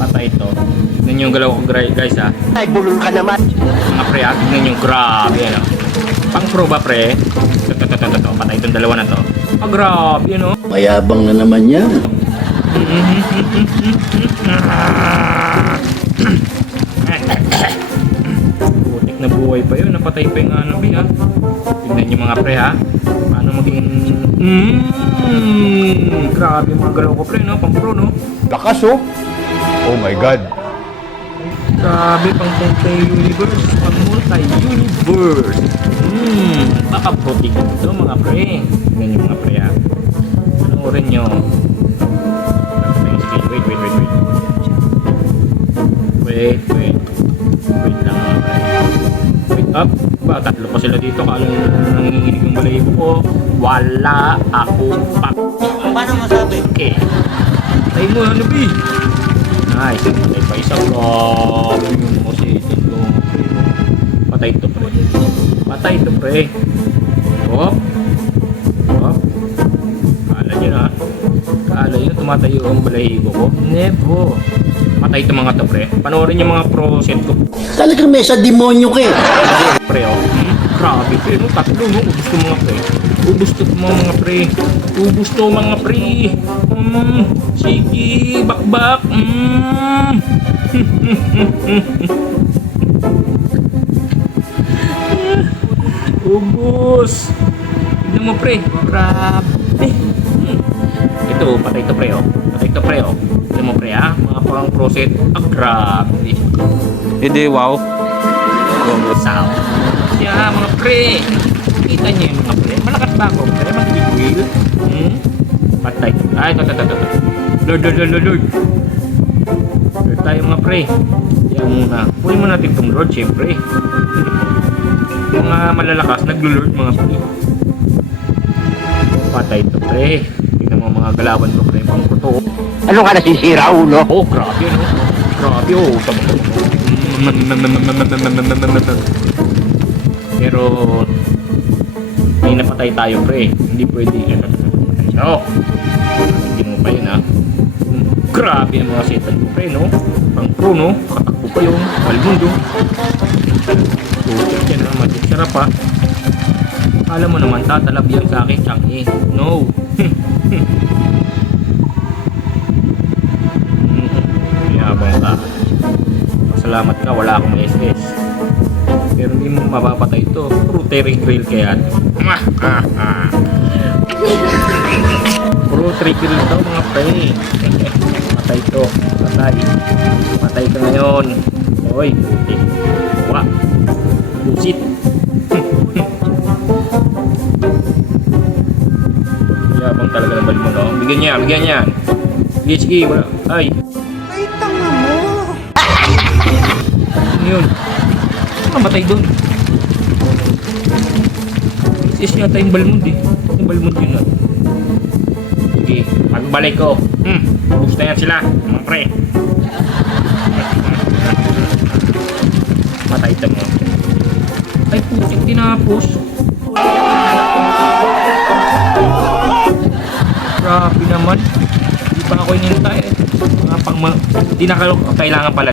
Patay ito. Tignan nyo yung galaw ko guys ha. Ay, bulol ka naman. Mga pre ha, tignan nyo. Grabe ano. Pang pro ba pre? Ito. Patay itong dalawa na to. Grabe ano. Mayabang na naman yan. Putik na buhay pa yun. Napatay pa yung ano ha. Tignan nyo mga pre ha. Paano maging... Grabe yung mga galaw ko pre no. Pang pro no. Lakas oh. Oh my God. Grabe pang multi-universe. Pang multi-universe. Baka putik ito mga pre. Tignan nyo mga pre ha. Panoorin nyo. Wait lang mga pre. Wait up. Ba, tatlo pa sila dito. Kala nanginginig yung balayibo ko. Wala akong pak. Paano masabi? Okay. Tayo mo ano bi? Nice. Patay pa isa. Grabe yung mga season ko. Patay ito pre. Patay ito pre. Hop. Kala nyo na. Kala nyo tumatayo ang balayibo ko. Never. Patay ito mga to pre. Panoorin yung mga pro set ko. Talagang may sa demonyo ka eh. Pre oh. Grabe pre. No? Tatlo no. Ubus to mga pre. Ubus to mga pre. Ubus to mga pre. Sige. Bakbak. Ubus. Tignan mo pre. Grabe. Ito. Patay ito pre oh. Patay ito pre oh. Tignan mo pre ha. Mga pang pro set. Grabe. Hindi, wow. Sao. Kaya mga pre. Kita niyo yung mga pre. Malakas ba ako? Pre, mag-wheel. Patay. Ay, ito. Lord. Lord tayo mga pre. Kaya muna. Kunin mo natin itong Lord, syempre. Mga malalakas, naglo-Lord mga pre. Patay ito pre. Tingnan mo mga galawan ko pre. Pang kuto. Ano ka nasisira, ulo? Oh, grabe no. Grabe oh. Pero may napatay tayo pre. Hindi pwede so, hindi mo pa yun ha. Grabe ang mga setan ko pre no. Pang pro no. Katakbo pa yung Balmundo. Tutok yan ha. Magic sarap ha. Alam mo naman tatalab yan sa akin chang eh. No. Yabang ka. Salamat ka, wala akong SS. Pero hindi mo mapapatay ito. Rotary grill kaya. Rotary grill daw mga pre. Patay ito. Patay ka ngayon. Hoy, puti. Wah. Busit. Yabang talaga ng balmo no. Bigyan niya. Sige, wala. Ay. Yun. Mamatay doon. Is yata yung Balmond eh. Yung Balmond yun na. Sige, pagbalik ko. Gusto yan sila. Mga pre. Matay ito mo. Ay putik, tinapos. Grabe naman. Hindi pa ako inintay eh. Hindi na kailangan pala.